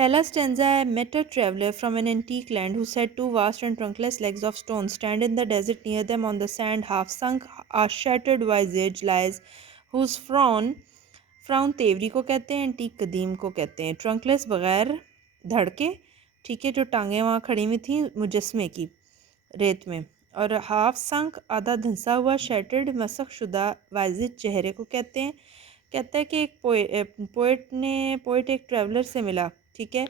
पहला स्टेंजा है, met a traveler from an antique land who said two vast and trunkless legs of stone stand in the desert near them on the sand half sunk a shattered visage lies whose frown Tewari को कहते हैं, antique कदीम को कहते हैं, trunkless बग़ैर धड़ के, ठीक है, जो टांगें वहाँ खड़ी हुई थी मुजस्मे की रेत में, और हाफ संक आधा धंसा हुआ शैटर्ड मसख शुदा वाजिद चेहरे को कहते हैं। कहता है कि एक पोइट एक ट्रैवलर से मिला, ठीक है,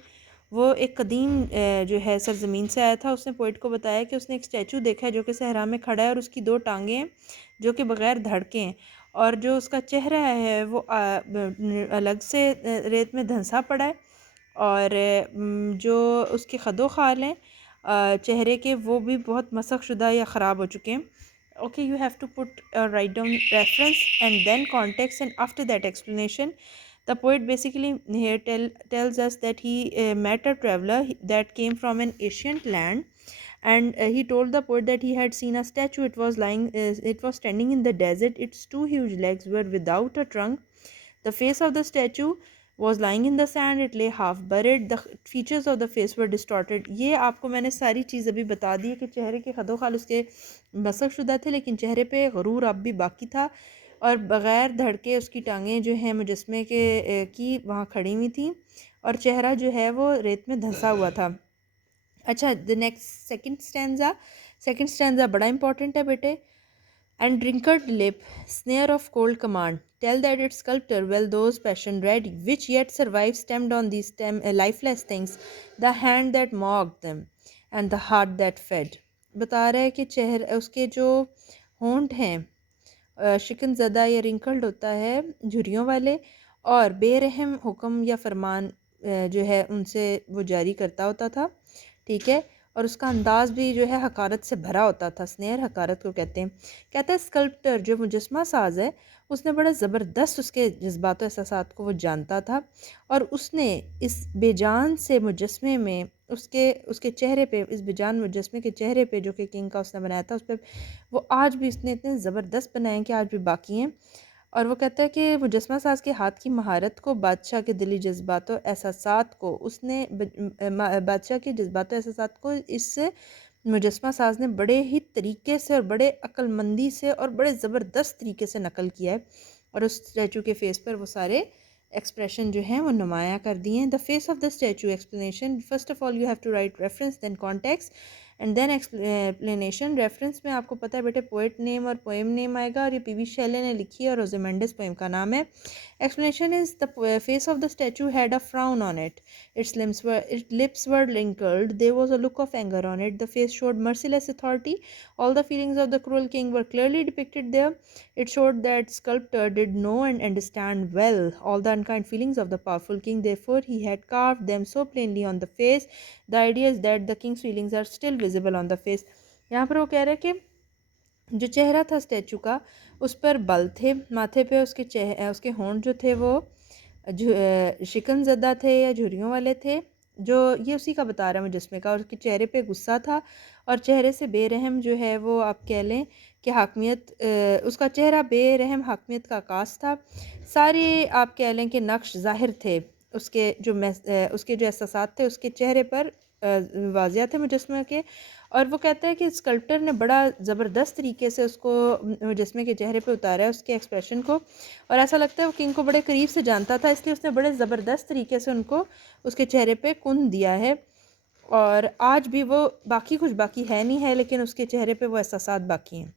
वो एक कदीम जो है सरजमीन से आया था। उसने पोइट को बताया कि उसने एक स्टैचू देखा है जो कि सहरा में खड़ा है और उसकी दो टांगें हैं जो कि बग़ैर धड़ के हैं, और जो उसका चेहरा है वो अलग से रेत में धंसा पड़ा है, और जो उसके खदो खाल हैं चेहरे के वो भी बहुत मसख शुदा या ख़राब हो चुके हैं। Okay, you have to write down reference and then context, and after that explanation. The poet basically here tells us that he met a traveler that came from an ancient land, and he told the poet that he had seen a statue. It was standing in the desert. Its two huge legs were without a trunk. The face of the statue was lying in the sand. It lay half buried. The features of the face were distorted. ये आपको मैंने सारी चीज़ अभी बता दी है कि चेहरे के खदोखाल उसके मसक शुदा थे, लेकिन चेहरे पे गरूर अब भी बाकी था, और बग़ैर धड़के उसकी टांगें जो हैं मुजस्मे के की वहाँ खड़ी हुई थी, और चेहरा जो है वो रेत में धंसा हुआ था। अच्छा, द नेक्स्ट सेकंड स्टैंजा बड़ा इंपॉर्टेंट है बेटे। And wrinkled lip, snare of cold command, tell that its sculptor, well those passion ready, which yet survive stemmed on these lifeless things, the hand that mocked them, and the heart that fed. बता रहा है कि चेहरे उसके जो होंठ हैं शिकन ज़दा या रिंकल्ड होता है झुर्रियों वाले, और बेरहम हुक्म या फरमान जो है उनसे वो जारी करता होता था, ठीक है, और उसका अंदाज़ भी जो है हकारत से भरा होता था। स्नेर हकारत को कहते हैं। कहता है स्कल्प्टर जो मुजस्मा साज है उसने बड़ा ज़बरदस्त उसके जज्बात एहसासात को वो जानता था, और उसने इस बेजान से मुजस्मे में उसके उसके चेहरे पे, इस बेजान मुजस्मे के चेहरे पे जो कि किंग का उसने बनाया था, उस पर वो आज भी उसने इतने ज़बरदस्त बनाए हैं कि आज भी बाकी हैं। और वो कहता है कि मुजस्मा साज के हाथ की महारत को, बादशाह के दिली जज्बात और एहसासात को उसने बादशाह के जज्बात और एहसासात को इस मुजस्मा साज ने बड़े ही तरीके से और बड़े अक्लमंदी से और बड़े ज़बरदस्त तरीके से नकल किया है, और उस स्टैचू के फेस पर वो सारे एक्सप्रेशन जो हैं वो नुमाया कर दिए हैं। The face of the statue explanation, first of all you have to write reference, then context, and then explanation. Reference में आपको पता है बेटे पोएट नेम और पोएम नेम आएगा, और ये पी वी शैले ने लिखी है और रोज़ेमेंडिस पोएम का नाम है। Explanation is the face of the statue had a frown on it, its lips were wrinkled, there was a look of anger on it, the face showed merciless authority, all the feelings of the cruel king were clearly depicted there. It showed that sculptor did know and understand well all the unkind feelings of the powerful king, therefore he had carved them so plainly on the face. The idea is that the king's feelings are still visible on the face. यहाँ पर वो कह रहे हैं कि जो चेहरा था स्टैचू का उस पर बल थे, माथे पे उसके होंठ जो थे वो शिकन ज़दा थे या झुर्रियों वाले थे, जो ये उसी का बता रहा है मुजस्मे का, और उसके चेहरे पे गुस्सा था, और चेहरे से बेरहम जो है वो आप कह लें कि हाकमियत, उसका चेहरा बेरहम हाकमियत का आकाश था। सारे आप कह लें कि नक्श ज़ाहिर थे उसके जो एहसासात थे उसके चेहरे पर वाज़िया थे मुजस्मे के। और वो कहता है कि स्कल्प्टर ने बड़ा ज़बरदस्त तरीके से उसको मुजस्मे के चेहरे पे उतारा है, उसके एक्सप्रेशन को, और ऐसा लगता है वो किंग को बड़े करीब से जानता था, इसलिए उसने बड़े ज़बरदस्त तरीके से उनको उसके चेहरे पे कुन दिया है। और आज भी वो कुछ बाकी है नहीं है, लेकिन उसके चेहरे पे वो एहसासात बाकी हैं।